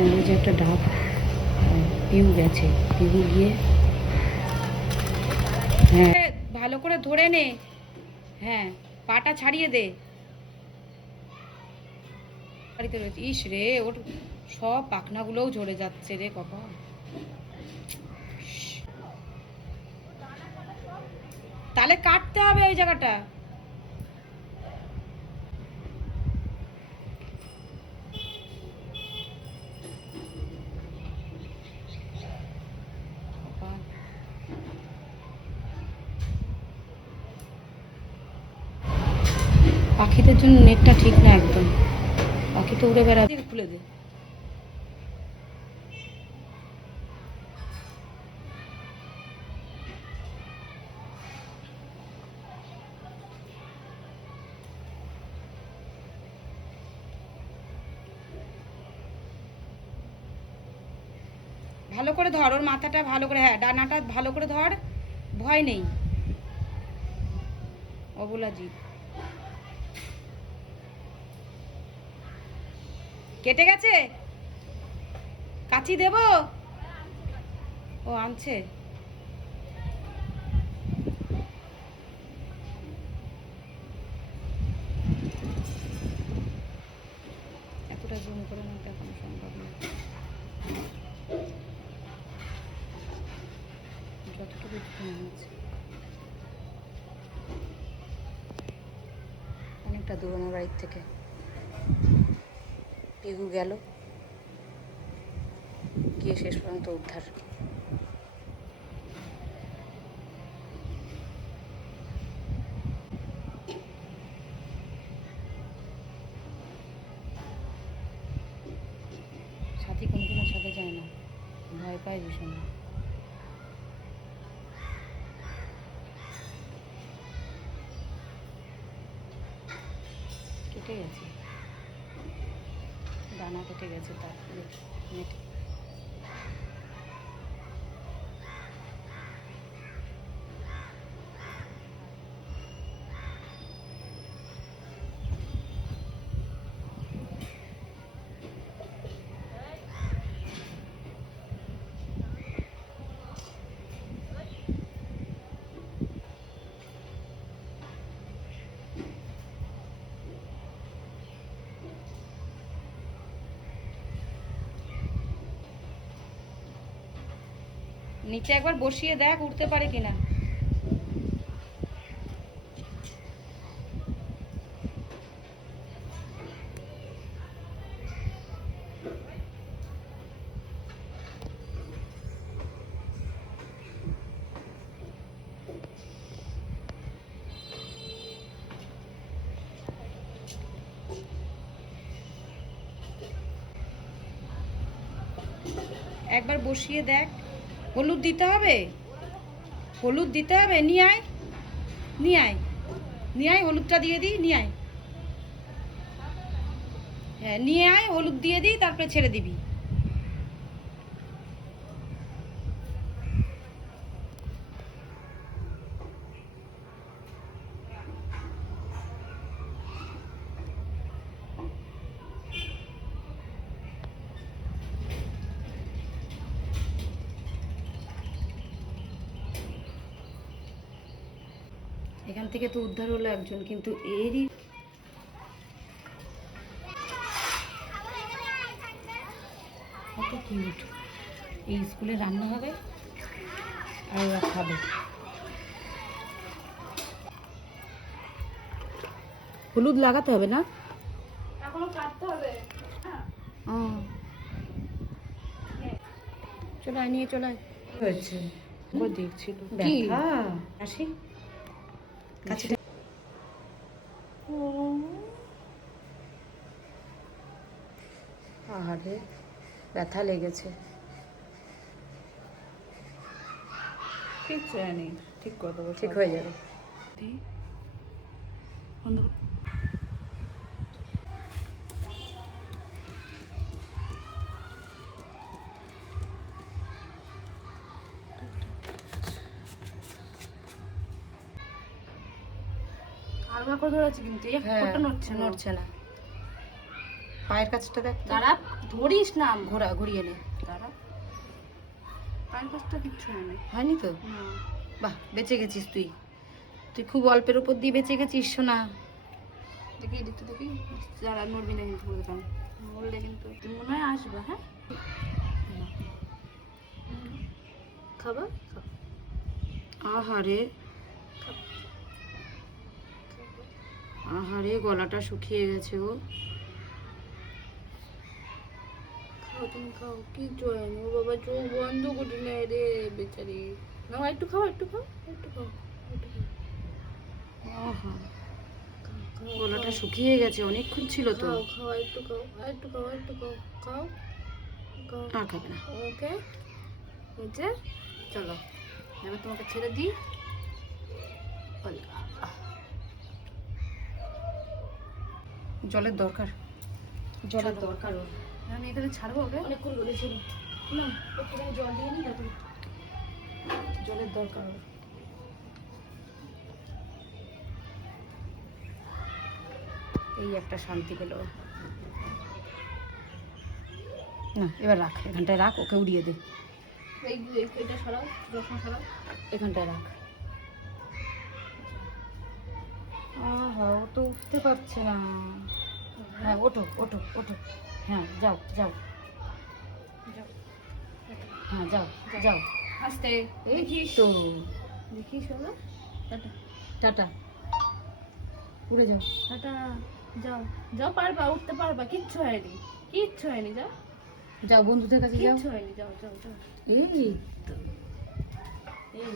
হ্যাঁ ওই যে একটা ডাব হ্যাঁ, পিউ গেছে পিউ গিয়ে হ্যাঁ। ভালো করে ধরে নে। হ্যাঁ পাটা ছাড়িয়ে দে। বাড়িতে রয়েছে। ইস রে ওর সব পাখনাগুলোও ঝরে যাচ্ছে রে কখন তাহলে কাটতে হবে ওই জায়গাটা বাবা। পাখিদের জন্য নেটটা ঠিক না একদম। পাখি তো উড়ে বেড়াতে খুলে দে। ভালো করে ধর, ওর মাথাটা ভালো করে হ্যাঁ ডানাটা ভালো করে ধর, ভয় নেই। অবলা জীব কেটে গেছে? কাচি দেব? ও, আনছে। এতটা জুম করে না দেখানো সম্ভব না। যতটুকু অনেকটা দূর আমার বাড়ির থেকে। পিহু গেল। গিয়ে শেষ পর্যন্ত উদ্ধার। সাথী কোনোদিনও সাথে যায় না। ভয় পায় ভীষণ। কেটে গেছে। দানা কেটে গেছে তার নিচে একবার বসিয়ে দেখ উঠতে পারে কিনা। একবার বসিয়ে দেখ। হলুদ দিতে হবে? হলুদ দিতে হবে? নিয়ে আয়। নিয়ে আয়। নিয়ে আয়, হলুদটা দিয়ে দিই, নিয়ে আয়। হ্যাঁ নিয়ে আয়, হলুদ দিয়ে দিই, তারপরে ছেড়ে দিবি। এখান থেকে তো উদ্ধার হলো একজন কিন্তু এরই কত কিউট এই স্কুলে রান্না হবে আর ওরা খাবে। হলুদ লাগাতে হবে না? এখনও কাটতে হবে। হ্যাঁ। ও। চলে আয় নিয়ে চলে আয়। হয়েছে? দেখছিল। আসি। কাছে আহারে ব্যথা লেগেছে। ঠিক ঠিক কথা ঠিক হয়ে যাবে। বন্ধ কর। করে ধরে আছে কিন্তু এই হ্যাঁ নড়ছে নড়ছে না। পায়ের কাছটা দেখ। দাঁড়া ধরিস না ঘোরা ঘুরিয়ে নে। দাঁড়া। পায়ের কাছটা কিচ্ছু হয়নি হয়নি তো? না। বাহ বেঁচে গেছিস তুই। তুই খুব অল্পের উপর দিয়ে বেঁচে গেছিস শোনা দেখি এদিকটা দেখি। দাঁড়া নড়বি না কিন্তু বলে দাঁড়া বললে কিন্তু মনে হয় আসবে হ্যাঁ? খাবার? আহারে। আহারে গলাটা শুকিয়ে গেছে ও খাও তুমি খাও। কি জয়েন ও বাবা চোখ বন্ধ করে নেয় রে বেচারি। না একটু খাও একটু খাও একটু খাও গলাটা শুকিয়ে গেছে অনেকক্ষণ ছিল তো। খাও একটু খাও একটু খাও একটু খাও খাও খাও। আর খাবে না। ওকে বুঝছে চলো এবার তোমাকে ছেড়ে দিই। বলো। জলের দরকার। জলের দরকার। আমি এখানে ছাড়বো ওকে। অনেকক্ষণ বলেছিল না একটুখানি জল দিয়ে নি তারপরে জলের দরকার এই একটা শান্তি পেল। না এবার রাখ এখানটায় রাখ ওকে উড়িয়ে দে। এই এই- এটা সরাও রসুন সরাও। এখানটায় রাখ। আহা ও তো উঠতে পারছে না। হ্যাঁ ওঠো ওঠো ওঠো। হ্যাঁ যাও যাও। হ্যাঁ যাও যাও। আস্তে এই তো দেখিস হলো টাটা। টাটা। উড়ে যাও। টাটা যাও। যাও পারবা উঠতে পারবা কিচ্ছু হয়নি। কিচ্ছু হয়নি যাও। যাও বন্ধুদের কাছে যাও। কিচ্ছু হয়নি যাও যাও যাও। এই তো। এই